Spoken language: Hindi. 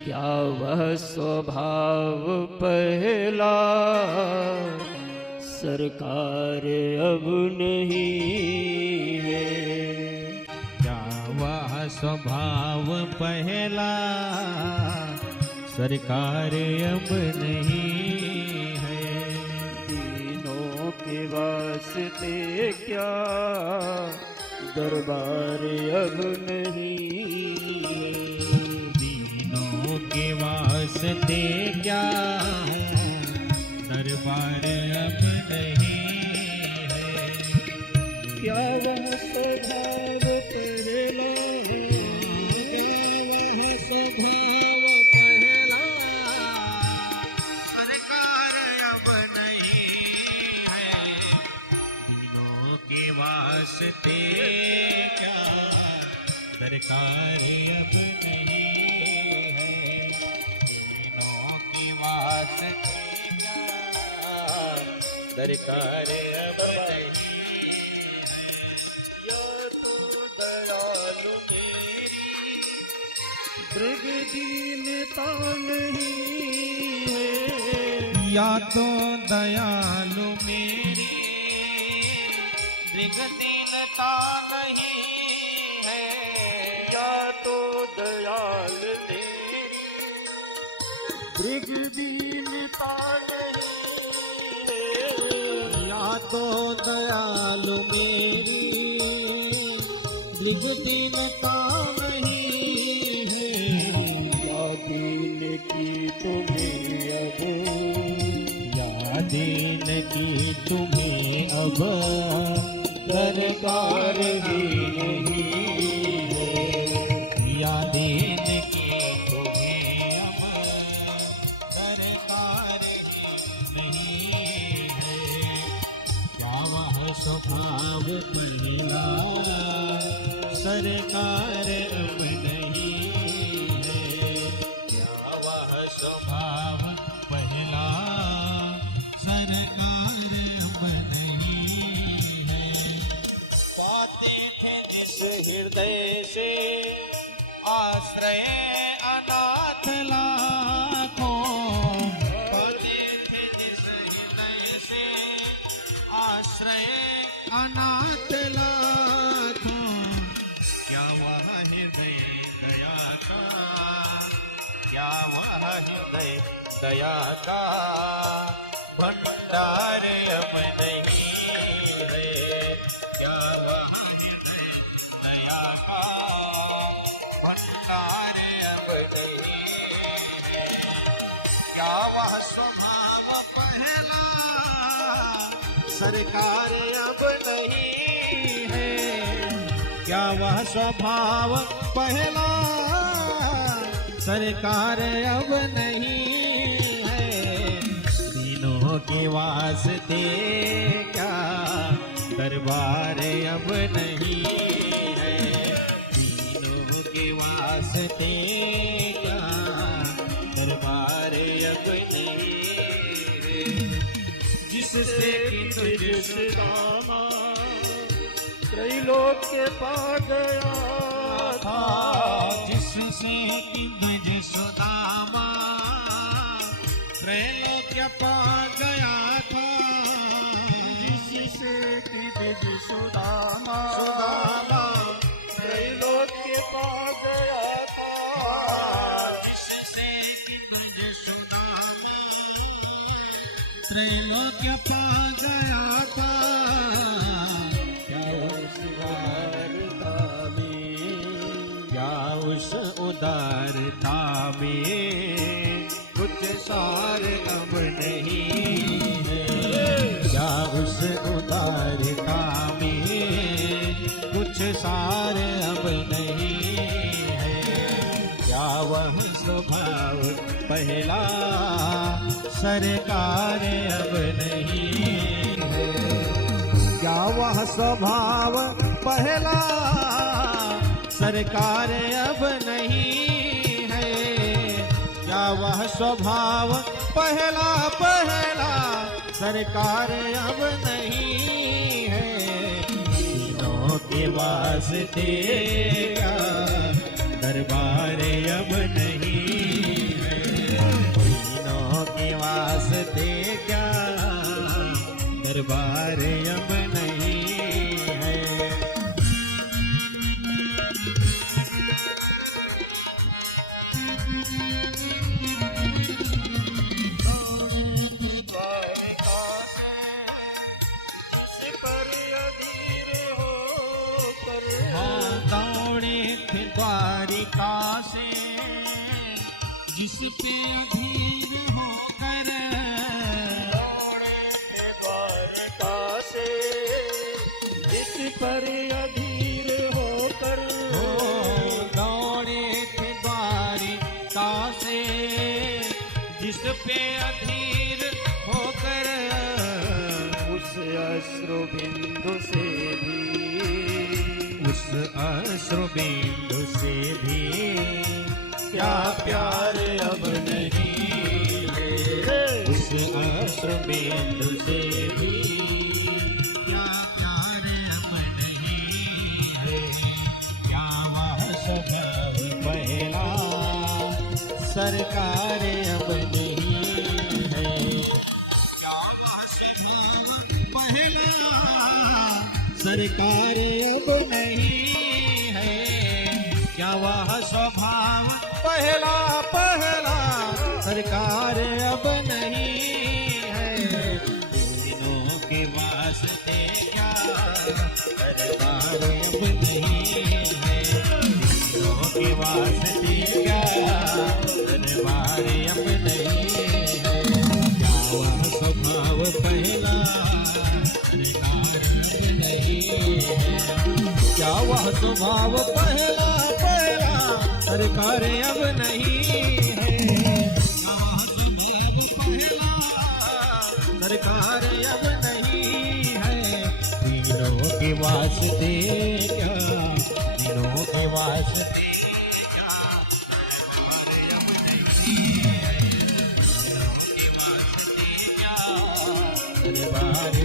क्या वह स्वभाव पहला सरकार अब नहीं है। क्या वह स्वभाव पहला सरकार अब नहीं है। तीनों के वास्ते क्या दरबार अब नहीं है। तीनों के वास्ते क्या दरबार अब नहीं है। क्या वह स्वभाव पहला सरकार अब नहीं है। तीनों के वास्ते क्या सरकार अब नहीं है। तीनों के वास्ते क्या सरकार अब नहीं है। या तो दयालु मेरी दीनता नहीं है। या तो दयालु मेरी दीनता नहीं है। या तो दयाल तेरी दीनता नहीं है। या तो दयालु मेरी दीनता नहीं है। या दीन की तुम्हें अब या दीन की तुम्हें अब सरकार ही नहीं है। या दीन की तुम्हें अब सरकार ही नहीं है। क्या वह स्वभाव पहला सरकार अब नहीं है। क्या वह स्वभाव पहला सरकार अब नहीं है। पाते थे जिस हृदय से आश्रय अनाथ लाखों। पाते थे जिस हृदय से आश्रय अनाथ लाखों। क्या वह हृदय दया का क्या वह हृदय दया का भंडार अब नहीं है। क्या वह हृदय दया का भंडार अब नहीं है। क्या वह स्वभाव पहला सरकार अब नहीं है। क्या वह स्वभाव पहला सरकार अब नहीं है। तीनों के वास्ते क्या दरबार अब नहीं है। तीनों के वास्ते क्या दरबार अब नहीं है। जिससे कि तुझसे दामा त्रैलोक्य पा गया था। जिससे कि तुझ सुदामा त्रैलोक्य पा गया था। जिससे कि तुझ सुदामा त्रैलोक्य पा गया था। जिससे कि तुझ सुदामा त्रैलोक्य पा गया था। क्या उस उदारता में कुछ सार अब नहीं है। क्या उस उदारता में कुछ सार अब नहीं है। क्या वह स्वभाव पहला सरकार अब नहीं है। क्या वह स्वभाव पहला सरकार अब नहीं है। क्या वह स्वभाव पहला सरकार अब नहीं है। तीनों के वास्ते का दरबार अब नहीं दरबार अब नहीं है। द्वारिका से जिस पर अधीर होकर दौड़े थे द्वारिका से जिस पे अधीर होकर, दौड़े थे द्वारका से जिस पर अधीर होकर दौड़े थे द्वारिका से जिस पे अधीर होकर, उस अश्रु बिंदु से भी उस अश्रु बिंदु से भी क्या प्यार अब नहीं है। उस अश्रु बिंदु से भी क्या प्यार अब नहीं है। क्या वह स्वभाव पहला सरकार अब नहीं है। क्या वह स्वभाव पहला सरकार अब नहीं है। क्या वह स्वभाव पहला सरकार अब नहीं है। दिनों के वास्ते क्या दरबार अब नहीं है। दिनों के वास्ते क्या दरबार अब नहीं है। क्या वह स्वभाव पहला सरकार अब नहीं है। क्या वह स्वभाव पहला सरकार अब नहीं है। क्या वह स्वभाव पहला सरकार अब नहीं है। दिनों के वास्ते क्या, दिनों के वास्ते क्या दरबार अब नहीं है। दिनों के वास्ते क्या दरबार